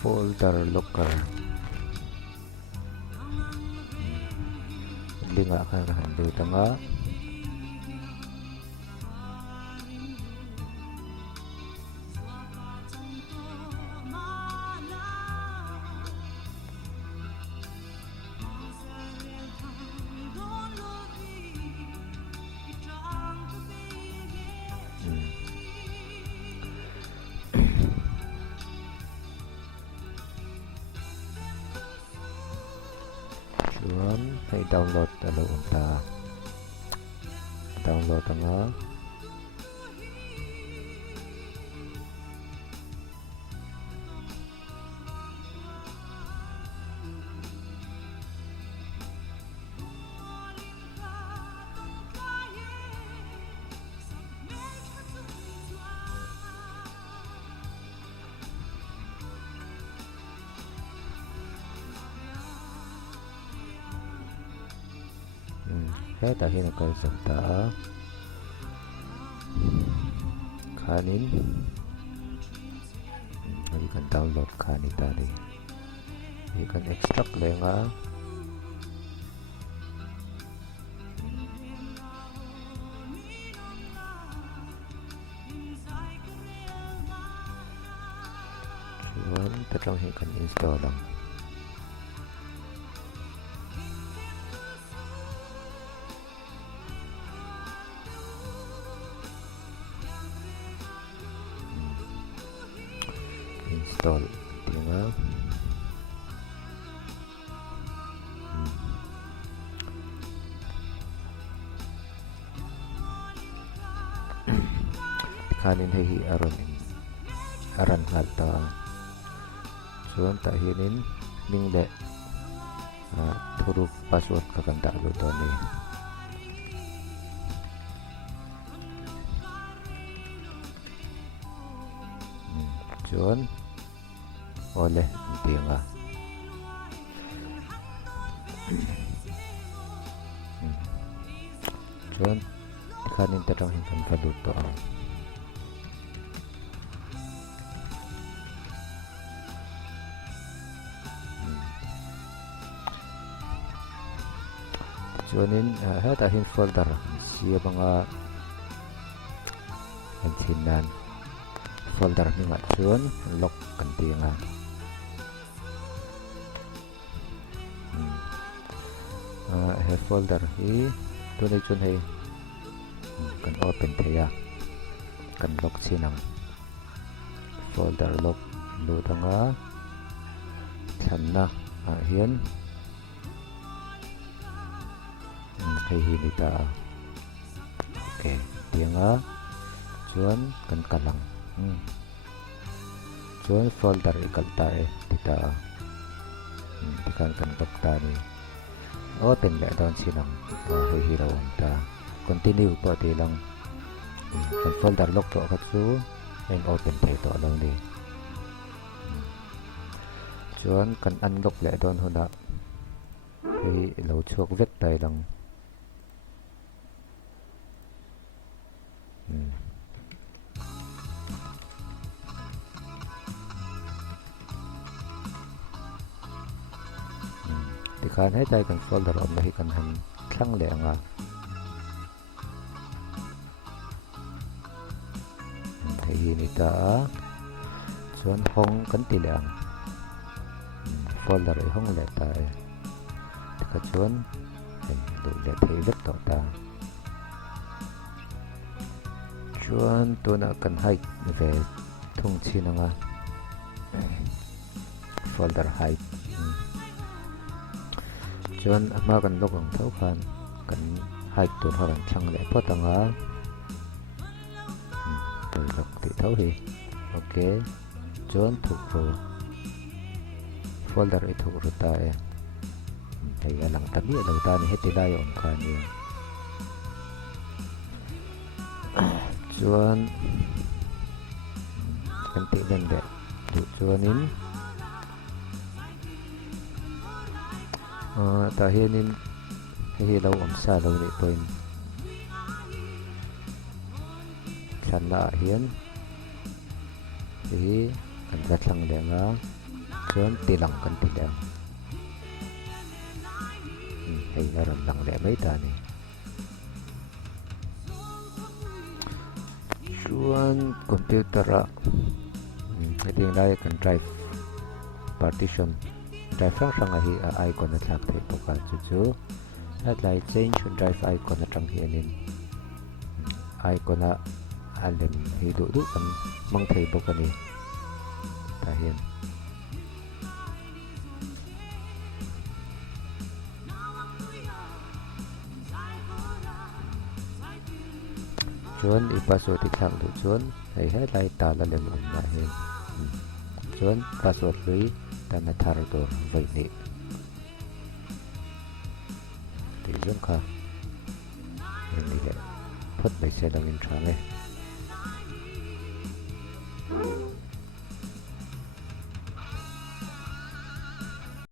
folder locker linga kan handle tanga chuan hãy download alo ta download tanga cái ta hiện cái serta kanin you can download kanin tadi you can extract lenga cuman terang you can install lang install tinggal kanin hihi aran kata cuman tak hinin mingle huruf password kakanda luto ni cuman oleh tinga cuman kanin terang hingkan kaluto cuanin tahin folder siya mga ansinan folder ni nga cuan lock kantinga folder hi tunay chun hay kan open thaya kan lock sinang folder lock lutanga thanna hian hay hinita okay tinga chuan kan kalang chuan folder ikalta tita tikan kan dokta ni open le don sinang hay hiraw ta continue po ti lang kan folder lock to katsu ang open tayo to lang ni chuan kan unlock le don huna hay lo chuak vek tay lang kan hay tay kan folder om nahi kan han thlang le nga hay ni ta chuan hong kan ti le ang folder hong le ta ka chuan du le thei lep to ta chuan tuna kan hai ve thung china nga folder hai chuan ama kan log ang thau khan kan hai tu ha kan thlang le potanga log ti thau hi okay chuan thuk ro folder i thuk ro ta thei alang tabi lo ta ni heti lai on khan ni chuan kan ti den de chuanin ta hianin hi lo om sa lo ni point thlanna hian hi kan ratlang lenga chuan tilang kan ti leng hei na ron lang le mai ta ni chuan computer a heading lai kan drive partition drive rang a hi a icon a thlak thei bawk a chu headlight change drive icon a tang hi anin icon a lem hi du kan mang thei bawk ani ta hian chuan i password i thlak lu chuan hei headlight ta la lem na hian chuan password lui ta na thar tur voi ni ti zon kha ni le phot bai se lang in thang e